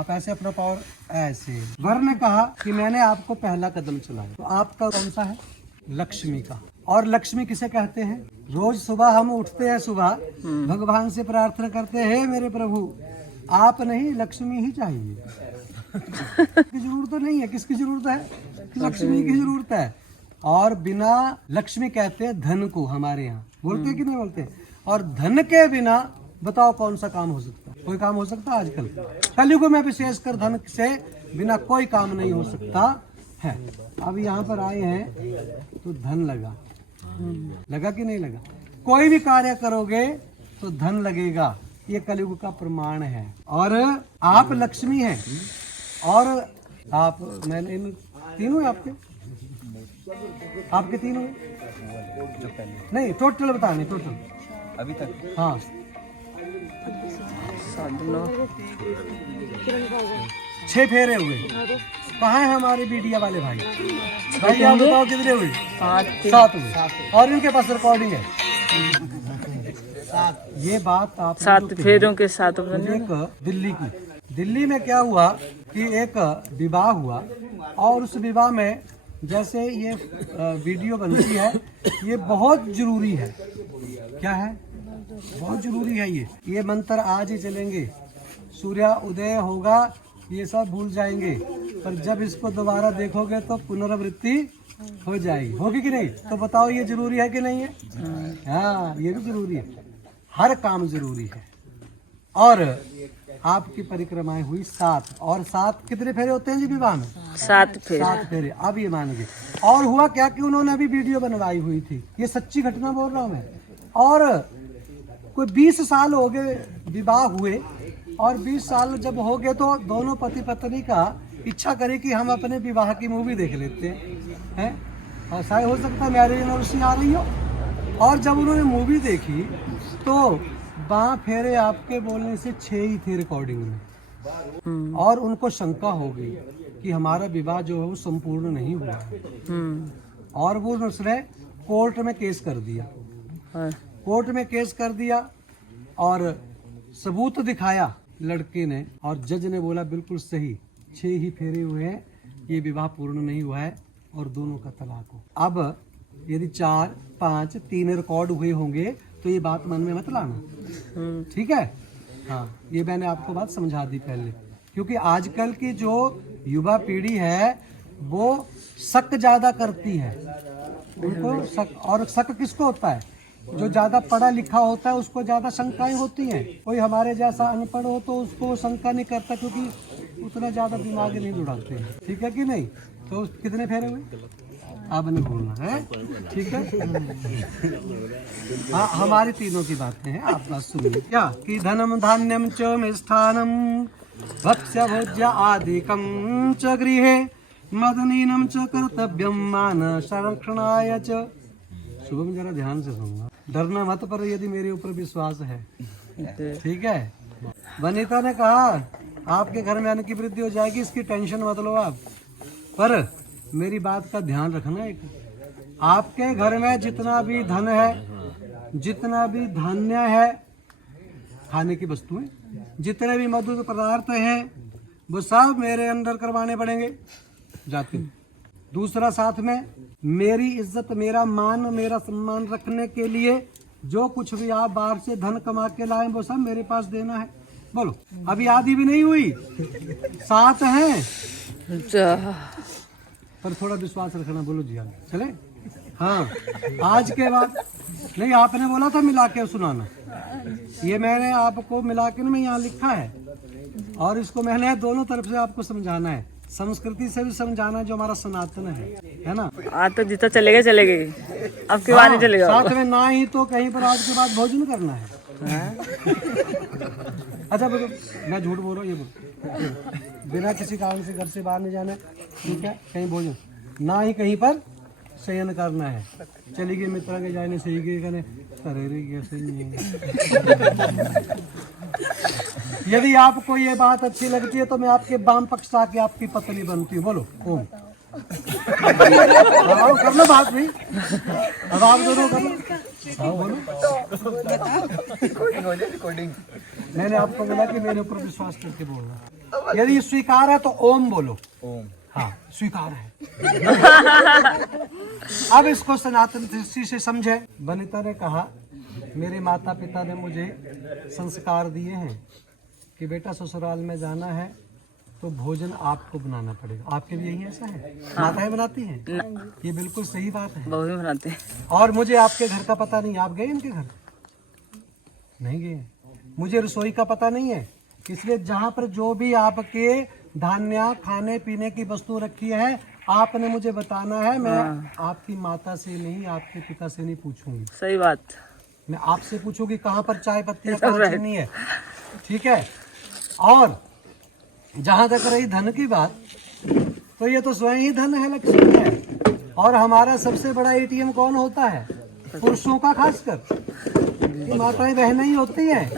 आप ऐसे अपना पावर ऐसे। वर ने कहा कि मैंने आपको पहला कदम चलाया, तो आपका कौन सा है? लक्ष्मी का। और लक्ष्मी किसे कहते हैं? रोज सुबह हम उठते हैं, सुबह भगवान से प्रार्थना करते हैं, हे मेरे प्रभु आप नहीं लक्ष्मी ही चाहिए। की जरूरत तो नहीं है, किसकी जरूरत है? लक्ष्मी की जरूरत है। और बिना लक्ष्मी कहते हैं धन को, हमारे यहाँ बोलते हैं कि नहीं बोलते? और धन के बिना बताओ कौन सा काम हो सकता है? कोई काम हो सकता है आजकल? कलयुग में विशेषकर धन से बिना कोई काम नहीं हो सकता है। अब यहाँ पर आए हैं तो धन लगा कि नहीं लगा? कोई भी कार्य करोगे तो धन लगेगा, ये कलयुग का प्रमाण है। और आप लक्ष्मी हैं, और आप, मैंने इन तीनों आपके तीनों नहीं, टोटल बताने, टोटल अभी तक। हाँ 6 फेरे हुए। कहाँ है हमारे मीडिया वाले भाई? भाई आप बताओ कितने हुए? 7 हुए। और इनके पास रिकॉर्डिंग है। ये बात आप 7 फेरों के साथ एक दिल्ली में क्या हुआ कि एक विवाह हुआ, और उस विवाह में जैसे ये वीडियो बनती है, ये बहुत जरूरी है। क्या है? बहुत जरूरी है। ये मंत्र आज ही चलेंगे, सूर्य उदय होगा ये सब भूल जाएंगे, पर जब इसको दोबारा देखोगे तो पुनरावृत्ति हो जाएगी। होगी कि नहीं? तो बताओ ये जरूरी है कि नहीं है? हाँ, ये भी जरूरी है। हर काम जरूरी है। और आपकी परिक्रमाएं हुई 7, और 7 कितने फेरे होते हैं जी विवाह में? 7 फेरे। 7 फेरे। अब ये मानेंगे। और हुआ क्या कि उन्होंने अभी वीडियो बनवाई हुई थी, ये सच्ची घटना बोल रहा हूँ मैं। और कोई 20 साल हो गए विवाह हुए, और 20 साल जब हो गए तो दोनों पति पत्नी का इच्छा करे कि हम अपने विवाह की मूवी देख लेते हैं। और शायद हो सकता है मैरिज एनिवर्सरी आ रही हो, और जब उन्होंने मूवी देखी तो 12 फेरे आपके बोलने से 6 ही थे रिकॉर्डिंग में। और उनको शंका हो गई कि हमारा विवाह जो है वो संपूर्ण नहीं हुआ है। और वो उसने कोर्ट में केस कर दिया। कोर्ट में केस कर दिया और सबूत दिखाया लड़के ने, और जज ने बोला बिल्कुल सही, 6 ही फेरे हुए हैं, ये विवाह पूर्ण नहीं हुआ है, और दोनों का तलाक हो। अब यदि 4, 5, 3 रिकॉर्ड हुए होंगे तो ये बात मन में मत लाना, ठीक है? हाँ, ये मैंने आपको बात समझा दी पहले, क्योंकि आजकल की जो युवा पीढ़ी है वो शक ज्यादा करती है। उनको शक, और शक किसको होता है? जो ज्यादा पढ़ा लिखा होता है उसको ज्यादा शंकाएं होती हैं। कोई हमारे जैसा अनपढ़ हो तो उसको शंका नहीं करता, क्योंकि उतना ज्यादा दिमाग नहीं दौड़ाते हैं। ठीक है कि नहीं? तो कितने फेरे हुए? अब नहीं बोलना है, ठीक है? हाँ, हमारी तीनों की बातें हैं, आप बात सुनिए। क्या कि धनम धान्यम च मिष्ठानम भक्ष्य भोज्य आदिकम च गृहे मदनीनम च कर्तव्यम मान संरक्षणाय च। शुभम जरा ध्यान से सुनना, डरना मत, पर यदि मेरे ऊपर विश्वास है, ठीक है? वनिता ने कहा आपके घर में अन्न की वृद्धि हो जाएगी, इसकी टेंशन मत लो आप, पर मेरी बात का ध्यान रखना। एक आपके घर में जितना भी धन है, जितना भी धान्य है, खाने की वस्तुएं, जितने भी मधुर पदार्थ हैं, वो सब मेरे अंदर करवाने पड़ेंगे जाके। दूसरा, साथ में मेरी इज्जत, मेरा मान, मेरा सम्मान रखने के लिए जो कुछ भी आप बाहर से धन कमा के लाए वो सब मेरे पास देना है। बोलो, अभी आधी भी नहीं हुई, 7 हैं, पर थोड़ा विश्वास रखना। बोलो जी, हाँ चले। हाँ, आज के बाद नहीं, आपने बोला था मिला के सुनाना, ये मैंने आपको मिला के में यहाँ लिखा है, और इसको मैंने दोनों तरफ से आपको समझाना है, संस्कृति से भी समझाना, जो हमारा सनातन है ना। आज तो जितना चलेगा चलेगा, अब के बाद नहीं चलेगा। साथ में ना ही तो कहीं पर आज के बाद भोजन करना है। अच्छा बोलो, मैं झूठ बोल रहा हूँ, ये बोल, बिना किसी कारण से घर से बाहर नहीं जाना है, ठीक है? कहीं भोजन ना ही कहीं पर शयन करना है। चली गई मित्र के जाने सही गए कहने कैसे नहीं है। यदि आपको ये बात अच्छी लगती है तो मैं आपके वाम पक्ष आके आपकी पत्नी बनती हूँ। बोलो ओम। कर लो बात भी, अब आप दोनों कर लो। बोलो, मैंने आपको बोला कि मेरे ऊपर विश्वास करके बोलना। यदि स्वीकार है तो ओम बोलो। ओम। हाँ, स्वीकार है। अब इसको सनातन दृष्टि से समझे। वनिता ने कहा मेरे माता पिता ने मुझे संस्कार दिए हैं कि बेटा ससुराल में जाना है तो भोजन आपको बनाना पड़ेगा। आपके भी यही ऐसा है? माताएं बनाती हैं? ये बिल्कुल सही बात है। बहू भी बनाते हैं। और मुझे आपके घर का पता नहीं, आप गए इनके घर? नहीं गए। मुझे रसोई का पता नहीं है, इसलिए जहाँ पर जो भी आपके धान्य खाने पीने की वस्तु रखी है आपने मुझे बताना है। मैं आपकी माता से नहीं, आपके पिता से नहीं पूछूंगी। सही बात। मैं आपसे पूछूंगी कहाँ पर चाय पत्ती है, कहाँ चीनी है। ठीक है। और जहाँ तक रही धन की बात, तो ये तो स्वयं ही धन है, लक्ष्मी है। और हमारा सबसे बड़ा एटीएम कौन होता है? पुरुषों का, खासकर माताएं बहनें ही होती हैं।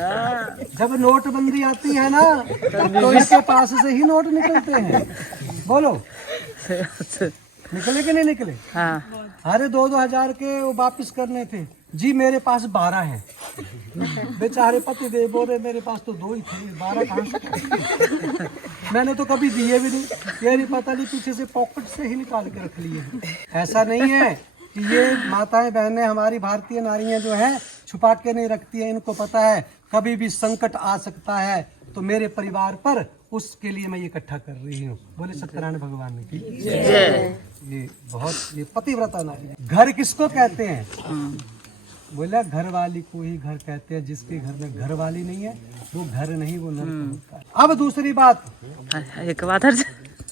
जब नोटबंदी आती है ना तो इसके पास से ही नोट निकलते हैं। बोलो निकले कि नहीं निकले? हाँ। अरे 2-2 हजार के वो वापिस करने थे जी, मेरे पास 12 हैं। बेचारे पति देव बोल रहे मेरे पास तो 2 ही थे, 12 कहाँ से? मैंने तो कभी दिए भी नहीं, ये नहीं पता नहीं पीछे से पॉकेट से ही निकाल के रख लिए। ऐसा नहीं है कि ये माताएं बहनें हमारी भारतीय नारियां जो है छुपा के नहीं रखती है। इनको पता है कभी भी संकट आ सकता है तो मेरे परिवार पर, उसके लिए मैं ये इकट्ठा कर रही हूँ। बोले सत्यनारायण भगवान की जय। ये बहुत, ये पतिव्रता नारी है। घर किसको कहते हैं? बोला घर वाली को ही घर कहते हैं। जिसके घर में घर वाली नहीं है वो घर नहीं, वो नरक होता है। अब दूसरी बात, एक बात है,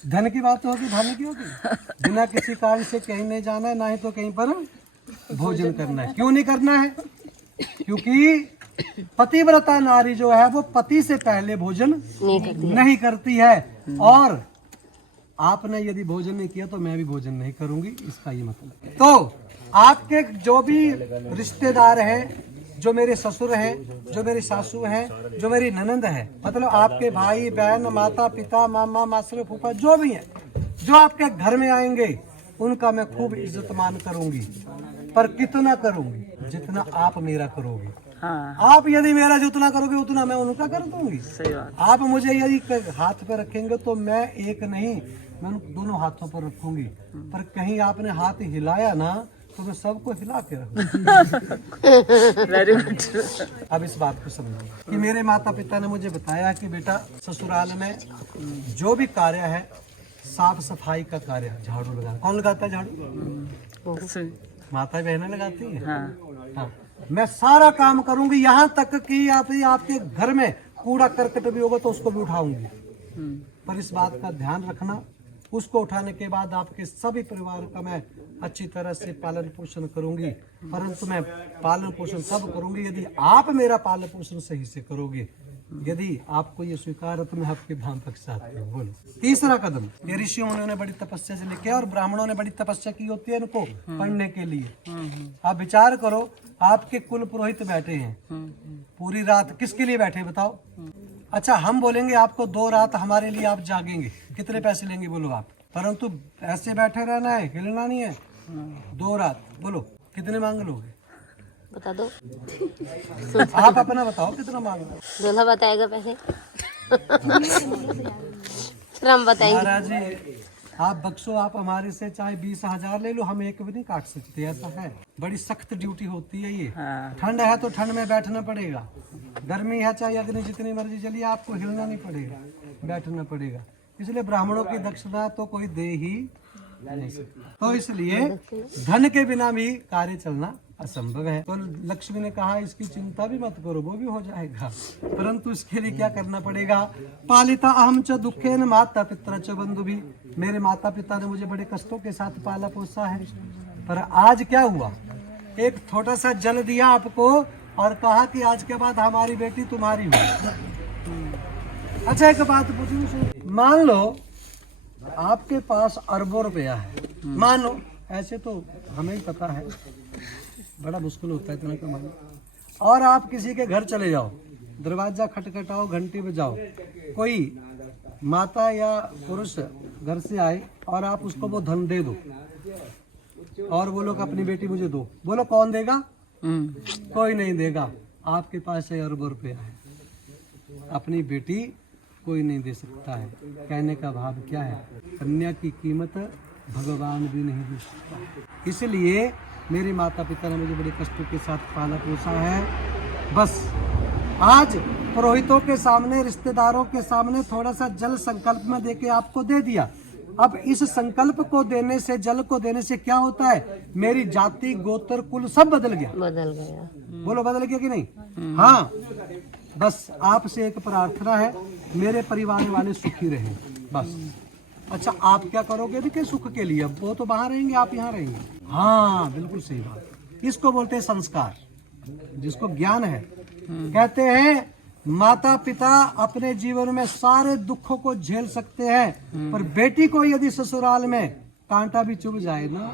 धन की बात होगी, धन की होगी। बिना किसी कारण से कहीं नहीं जाना है, ना ही तो कहीं पर भोजन करना है। क्यों नहीं करना है? क्योंकि पतिव्रता नारी जो है वो पति से पहले भोजन नहीं करती है। और आपने यदि भोजन नहीं किया तो मैं भी भोजन नहीं करूंगी, इसका ये मतलब है। तो आपके जो भी रिश्तेदार हैं, जो मेरे ससुर हैं, जो मेरी सासू हैं, जो मेरी ननंद है, मतलब आपके भाई बहन, माता पिता, मामा मासरे फूफा जो भी हैं, जो आपके घर में आएंगे उनका मैं खूब इज्जत मान करूंगी। पर कितना करूंगी? जितना आप मेरा करोगे। हाँ। आप यदि मेरा जितना करोगे उतना मैं उनका कर दूंगी। सही बात। आप मुझे यदि हाथ पे रखेंगे तो मैं एक नहीं, मैं दोनों हाथों पर रखूंगी। पर कहीं आपने हाथ हिलाया ना तो मैं सबको हिला के रखूंगी। Very good. अब इस बात को समझो कि मेरे माता पिता ने मुझे बताया कि बेटा ससुराल में जो भी कार्य है, साफ सफाई का कार्य, झाड़ू लगाना, कौन लगाता है झाड़ू? माता बहनें लगाती है। हाँ। मैं सारा काम करूंगी, यहाँ तक कि आपके घर में कूड़ा करकट भी होगा तो उसको भी उठाऊंगी। पर इस बात का ध्यान रखना, उसको उठाने के बाद आपके सभी परिवार का मैं अच्छी तरह से पालन पोषण करूंगी। परंतु मैं पालन पोषण तब करूंगी यदि आप मेरा पालन पोषण सही से करोगे। यदि आपको ये स्वीकार है तो मैं आपके धाम तक साथ हूँ। बोलो तीसरा कदम, ये ऋषियों ने बड़ी तपस्या से लेके और ब्राह्मणों ने बड़ी तपस्या की होती है इनको पढ़ने के लिए। आप विचार करो, आपके कुल पुरोहित बैठे हैं पूरी रात, किसके लिए बैठे बताओ? अच्छा हम बोलेंगे आपको 2 रात हमारे लिए आप जागेंगे, कितने पैसे लेंगे बोलो आप? परंतु ऐसे बैठे रहना है, हिलना नहीं है। 2 रात बोलो कितने मांग लोगे? बता दो। आप अपना बताओ कितना मांग लो। दूल्हा बताएगा पैसे। फिर हम बताएंगे। महाराज जी आप बख्शो, आप हमारे से चाहे 20,000 ले लो, हम एक भी नहीं काट सकते। ऐसा है, बड़ी सख्त ड्यूटी होती है ये। ठंड है तो ठंड में बैठना पड़ेगा, गर्मी है चाहे अग्नि जितनी मर्जी चलिए आपको हिलना नहीं पड़ेगा, बैठना पड़ेगा। इसलिए ब्राह्मणों की दक्षिणा तो कोई दे ही नहीं सकता। तो इसलिए धन के बिना भी कार्य चलना असंभव है। तो लक्ष्मी ने कहा इसकी चिंता भी मत करो, वो भी हो जाएगा, परंतु इसके लिए क्या करना पड़ेगा? पालिता अहम च दुखेन माता पिता च बंधु भी। मेरे माता पिता ने मुझे बड़े कष्टों के साथ पाला पोसा है, पर आज क्या हुआ? एक छोटा सा जल दिया आपको और कहा कि आज के बाद हमारी बेटी तुम्हारी हुई। अच्छा एक बात पूछूं, मान लो आपके पास अरबों रुपया है, मान लो, ऐसे तो हमें ही पता है बड़ा मुश्किल होता है इतना कमाना, और आप किसी के घर चले जाओ, दरवाजा खटखटाओ, घंटी बजाओ, कोई माता या पुरुष घर से आए और आप उसको वो धन दे दो और वो लोग अपनी बेटी मुझे दो, बोलो कौन देगा? कोई नहीं देगा। आपके पास है अरबों रुपया है, अपनी बेटी कोई नहीं दे सकता है। कहने का भाव क्या है, कन्या की कीमत भगवान भी नहीं दे सकता। इसलिए मेरे माता पिता ने मुझे बड़े कष्टों के साथ पाला पोसा है। बस आज पुरोहितों के सामने, रिश्तेदारों के सामने थोड़ा सा जल संकल्प में देके आपको दे दिया। अब इस संकल्प को देने से, जल को देने से क्या होता है, मेरी जाति, गोत्र, कुल सब बदल गया। बदल गया। बोलो बदल गया कि नहीं? हाँ, बस आपसे एक प्रार्थना है, मेरे परिवार वाले सुखी रहें बस। अच्छा, आप क्या करोगे अभी के सुख के लिए? वो तो बाहर रहेंगे, आप यहाँ रहेंगे। हाँ, बिल्कुल सही बात। इसको बोलते हैं संस्कार, जिसको ज्ञान है। कहते हैं माता पिता अपने जीवन में सारे दुखों को झेल सकते हैं, पर बेटी को यदि ससुराल में कांटा भी चुभ जाए ना,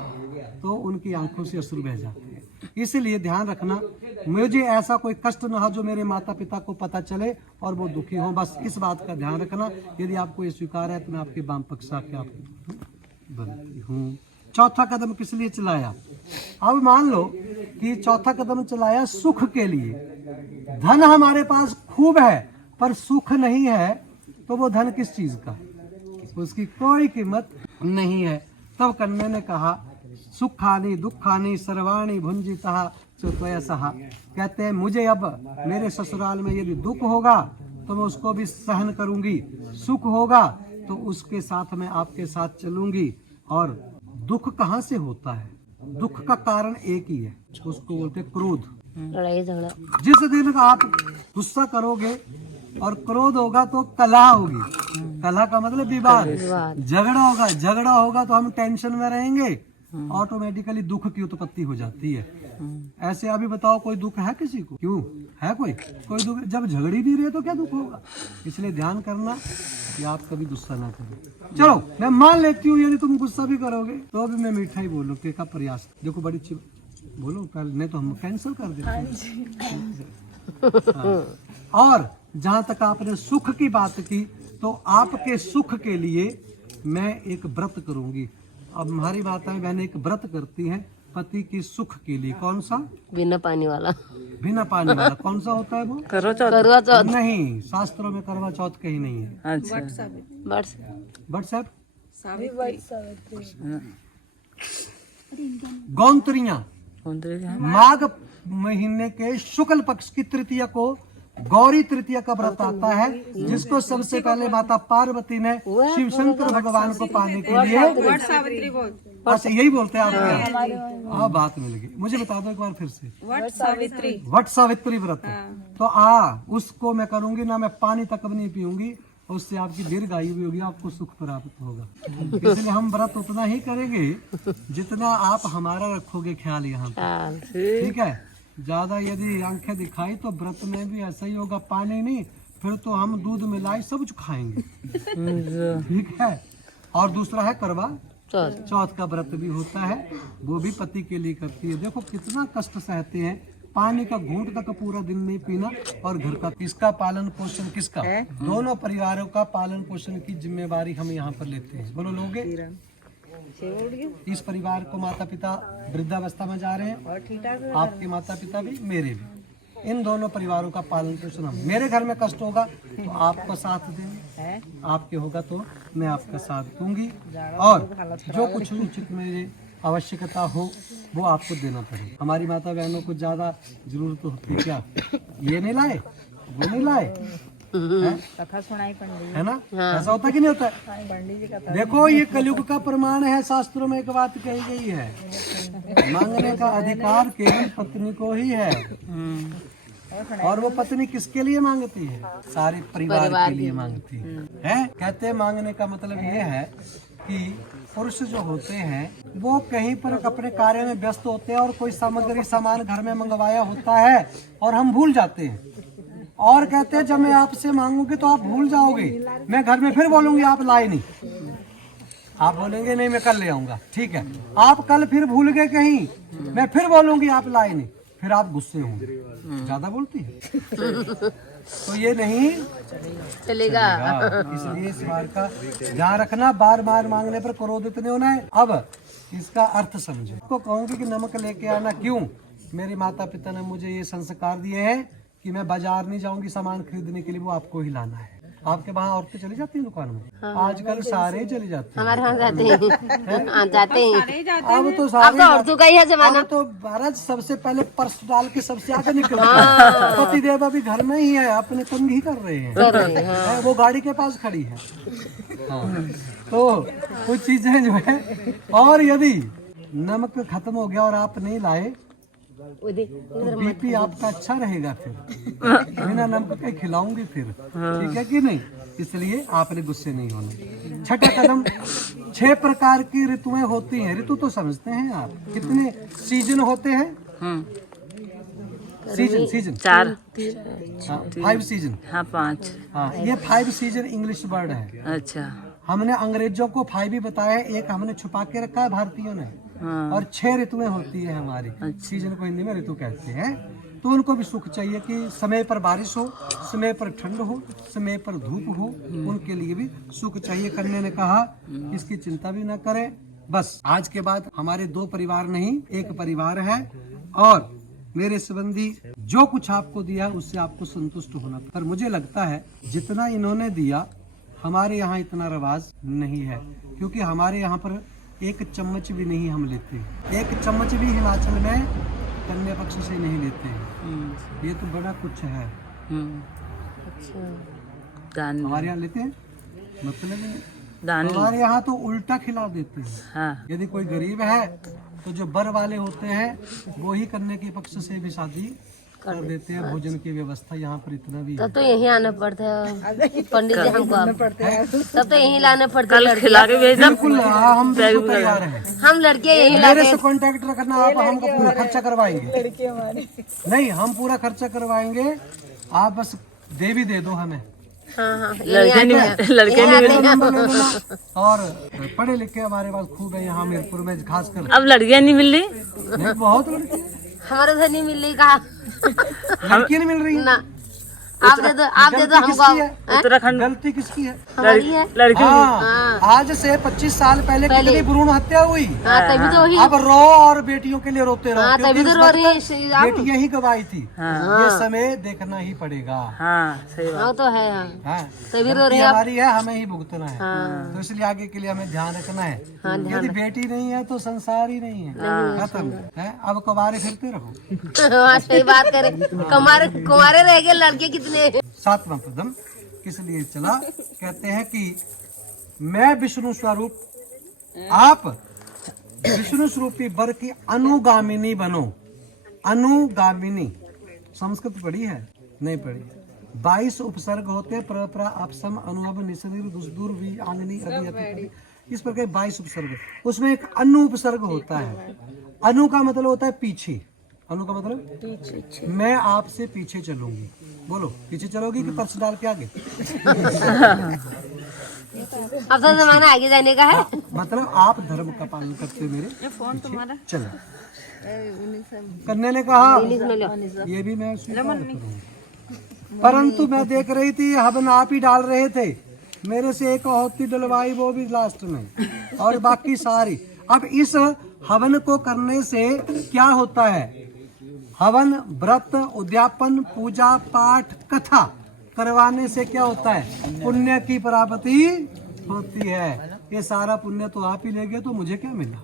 तो उनकी आंखों से अश्रु बह जाते हैं। इसलिए ध्यान रखना, मुझे ऐसा कोई कष्ट न हो जो मेरे माता पिता को पता चले और वो दुखी हो। बस इस बात का ध्यान रखना। यदि आपको ये स्वीकार है तो मैं आपके वाम पक्ष के बनती हूँ। चौथा कदम किस लिए चलाया? अब मान लो कि चौथा कदम चलाया सुख के लिए। धन हमारे पास खूब है पर सुख नहीं है, तो वो धन किस चीज का, उसकी कोई कीमत नहीं है। तब कन्या ने कहा, सुखानि दुखानि सर्वाणि भुंजितः त्वया सह। कहते हैं मुझे अब मेरे ससुराल में यदि दुख होगा तो मैं उसको भी सहन करूंगी, सुख होगा तो उसके साथ मैं आपके साथ चलूंगी। और दुख कहाँ से होता है? दुख का कारण एक ही है, उसको बोलते क्रोध। लड़ाई झगड़ा। जिस दिन आप गुस्सा करोगे और क्रोध होगा तो कलह होगी। कलह का मतलब विवाद, झगड़ा होगा। झगड़ा होगा तो हम टेंशन में रहेंगे, ऑटोमेटिकली दुख की उत्पत्ति हो जाती है। ऐसे अभी बताओ, कोई दुख है किसी को? क्यों है कोई दुख? जब झगड़ ही नहीं रहे तो क्या दुख होगा? इसलिए ध्यान करना कि आप कभी गुस्सा ना करो। चलो मैं मान लेती हूँ यदि तुम गुस्सा भी करोगे तो अभी मैं मीठा ही बोलूँ का प्रयास। देखो बड़ी अच्छी बोलो, कल नहीं तो हम कैंसिल कर देते। और जहाँ तक आपने सुख की बात की, तो आपके सुख के लिए मैं एक व्रत करूंगी। अब हमारी माताएं बहनें एक व्रत करती हैं पति की सुख के लिए। कौन सा? बिना पानी वाला। बिना पानी वाला कौन सा होता है वो? करवा चौथ। करवा चौथ नहीं, शास्त्रों में करवा चौथ कहीं नहीं है। अच्छा, व्हाट्सएप गौंतरियां। माघ महीने के शुक्ल पक्ष की तृतीया को गौरी तृतीया का व्रत आता है, जिसको सबसे पहले माता पार्वती ने शिव शंकर भगवान को पाने के लिए, अच्छा यही बोलते हैं आप? हाँ, बात मिल गई। मुझे बता दो एक बार फिर से। वट सावित्री व्रत। तो उसको मैं करूंगी ना, मैं पानी तक भी नहीं पीऊंगी, उससे आपकी दीर्घायु भी होगी, आपको सुख प्राप्त होगा। इसलिए हम व्रत उतना ही करेंगे जितना आप हमारा रखोगे ख्याल यहाँ पे, ठीक है? ज्यादा यदि आंखें दिखाई तो व्रत में भी ऐसा ही होगा, पानी नहीं, फिर तो हम दूध मिलाई सब कुछ खाएंगे, ठीक है? और दूसरा है करवा चौथ का व्रत भी होता है, वो भी पति के लिए करती है। देखो कितना कष्ट सहते हैं, पानी का घूंट तक पूरा दिन नहीं पीना, और घर का किसका पालन पोषण, किसका? दोनों परिवारों का पालन पोषण की जिम्मेवारी हम यहाँ पर लेते हैं। बोलो लोगे? इस परिवार को माता पिता वृद्धावस्था में जा रहे हैं, आपके माता पिता भी, मेरे भी, इन दोनों परिवारों का पालन पोषण हम। मेरे घर में कष्ट होगा तो आपको साथ देंगे, आपके होगा तो मैं आपका साथ दूंगी, और जो कुछ उचित मेरे आवश्यकता हो वो आपको देना पड़ेगा। हमारी माता बहनों को ज्यादा जरूरत होती है, क्या ये नहीं लाए, वो नहीं लाए, कथा सुनाई पंडित, है ना? ऐसा होता कि नहीं होता? देखो ये कलयुग का प्रमाण है। शास्त्रों में एक बात कही गई है, मांगने का अधिकार केवल पत्नी को ही है, और वो पत्नी किसके लिए मांगती है? सारे परिवार के लिए मांगती है। कहते हैं मांगने का मतलब ये है कि पुरुष जो होते हैं वो कहीं पर अपने कार्य में व्यस्त होते हैं, और कोई सामग्री सामान घर में मंगवाया होता है और हम भूल जाते हैं, और कहते हैं जब मैं आपसे मांगूंगी तो आप भूल जाओगे, मैं घर में फिर बोलूंगी आप लाए नहीं, आप बोलेंगे नहीं मैं कल ले आऊंगा, ठीक है? आप कल फिर भूल गए कहीं, मैं फिर बोलूंगी आप लाए नहीं, फिर आप गुस्से होंगे, ज्यादा बोलती है तो ये नहीं चलेगा। इसलिए इस बार का ध्यान रखना, बार बार मांगने पर क्रोधित नहीं होना है। अब इसका अर्थ समझो। आपको कहूंगी कि नमक लेके आना, क्यों? मेरे माता पिता ने मुझे ये संस्कार दिए हैं कि मैं बाजार नहीं जाऊंगी सामान खरीदने के लिए, वो आपको ही लाना है। आपके वहाँ औरतें चली जाती हैं दुकान में? आजकल सारे चली जाते हैं। हमारे यहाँ जाते हैं। हाँ, जाते हैं। अब तो अब सारे तो औरतों का ही है जमाना। अब तो भारत सबसे पहले पर्स डाल के सबसे आगे निकल पति देव अभी घर में ही है, अपने तंग ही कर रहे हैं। कर रहे हैं, हाँ। वो गाड़ी के पास खड़ी है। हाँ। तो कुछ चीजें जो है, और यदि नमक खत्म हो गया और आप नहीं लाए तो बीपी आपका अच्छा रहेगा, फिर बिना नमक के खिलाऊंगी फिर, ठीक है कि नहीं? इसलिए आपने गुस्से नहीं होना। छठा कदम, 6 प्रकार की ऋतुएं होती हैं। ऋतु तो समझते हैं आप, कितने सीजन होते हैं? सीजन 4 हाँ, 5 सीजन। हाँ 5 हाँ, ये 5 सीजन इंग्लिश वर्ड है। अच्छा हमने अंग्रेजों को 5 ही बताया, एक हमने छुपा के रखा है भारतीयों ने। हाँ और 6 ऋतुएं होती है हमारी। सीजन को हिंदी में ऋतु कहते हैं। तो उनको भी सुख चाहिए कि समय पर बारिश हो, समय पर ठंड हो, समय पर धूप हो, उनके लिए भी सुख चाहिए। कन्या ने कहा इसकी चिंता भी न करें, बस आज के बाद हमारे 2 परिवार नहीं, एक परिवार है, और मेरे संबंधी जो कुछ आपको दिया उससे आपको संतुष्ट होना। पर मुझे लगता है जितना इन्होंने दिया हमारे यहाँ इतना रवाज नहीं है, क्योंकि हमारे यहाँ पर 1 चम्मच भी नहीं हम लेते। 1 चम्मच भी हिमाचल में कन्या पक्ष से नहीं लेते हैं। ये तो बड़ा कुछ है। दान हमारे यहाँ लेते हैं, मतलब दान हमारे यहाँ तो उल्टा खिला देते हैं। हाँ यदि कोई गरीब है तो जो बर वाले होते हैं वो ही कन्या के पक्ष से भी शादी कर देते हैं। भोजन की व्यवस्था यहाँ पर इतना भी तब तो यहीं आना पड़ता है पंडित जी हमको, तब तो यहीं लाना पड़ता है। कल खिला के भेजना। बिल्कुल, हाँ, हम बिल्कुल तैयार हैं। हम लड़के यहीं मेरे से कांटेक्ट रखना, आप हमको पूरा खर्चा करवाएंगे। नहीं, हम पूरा खर्चा करवाएंगे, आप बस देवी दे दो हमें। हाँ, लड़के नहीं मेरा नंबर ले लेना। और पढ़े लिखे हमारे पास खूब है यहाँ मीरपुर में, खासकर। अब लड़कियां नहीं मिल रही। नहीं, बहुत लड़की हमारे घर नहीं मिल रही, कहा लड़की नहीं मिल रही है। ना। आप दे दो हमको। उत्तराखंड गलती किसकी है? हमारी है। लड़की हाँ, आज से 25 साल पहले कितनी भ्रूण हत्या हुई। हाँ, तभी तो वही। अब रो और बेटियों के लिए रोते रहो, हाँ, क्योंकि तभी तो इस रो वक्त रही है आप। बेटियां ही गवाई थी। ये समय देखना ही पड़ेगा। हाँ सही बात। हाँ तो है, हाँ हाँ, तभी रो गलती रही है आप। हमारी है, हमें ही भुगतना है। हाँ। तो इसलिए आगे के लिए हमें ध्यान रखना है। हाँ, ध्यान यदि बेटी नहीं है तो संसार ही नहीं है, खत्म है। अब कुंवारे फिरते रहो। हाँ, सही बात करे। कुंवारे रह गए, लड़के कितने? 7वां कदम किस लिए चला? कहते हैं कि मैं विष्णु स्वरूप, आप विष्णु स्वरूपी वर की अनुगामिनी बनो। अनुगामिनी संस्कृत पढ़ी है? नहीं पढ़ी। 22 उपसर्ग होते हैं, परपरा, अपसम, अनुअब, निसर्ग, दुष्दूर, वी, आंगनी, अभी, अति, इस प्रकार 22 उपसर्ग। उसमें एक अनु उपसर्ग होता है। अनु का मतलब होता है पीछे। अनु का मतलब पीछे। मैं आपसे पीछे चलूंगी। बोलो, पीछे चलोगी कि पर्स डाल के आगे? अब तो जमाना आगे जाने का है। मतलब आप धर्म का पालन करते हुए मेरे पीछे चलो। कन्या ने कहा ये भी मैं स्वीकार करूंगा, परंतु मैं देख रही थी हवन आप ही डाल रहे थे, मेरे से एक होती डलवाई, वो भी लास्ट में, और बाकी सारी। अब इस हवन को करने से क्या होता है? हवन, व्रत, उद्यापन, पूजा पाठ, कथा करवाने से क्या होता है? पुण्य की प्राप्ति होती है। ये सारा पुण्य तो आप ही ले गए, तो मुझे क्या मिला?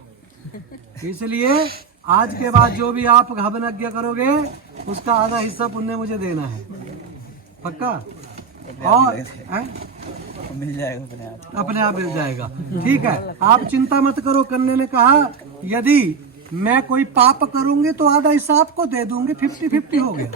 इसलिए आज के बाद जो भी आप हवन यज्ञ करोगे उसका आधा हिस्सा पुण्य मुझे देना है, पक्का? और मिल जाएगा, अपने आप मिल जाएगा। ठीक है, आप चिंता मत करो। कन्या ने कहा यदि मैं कोई पाप करूंगी तो आधा हिस्सा आपको दे दूंगी, 50-50 हो गया।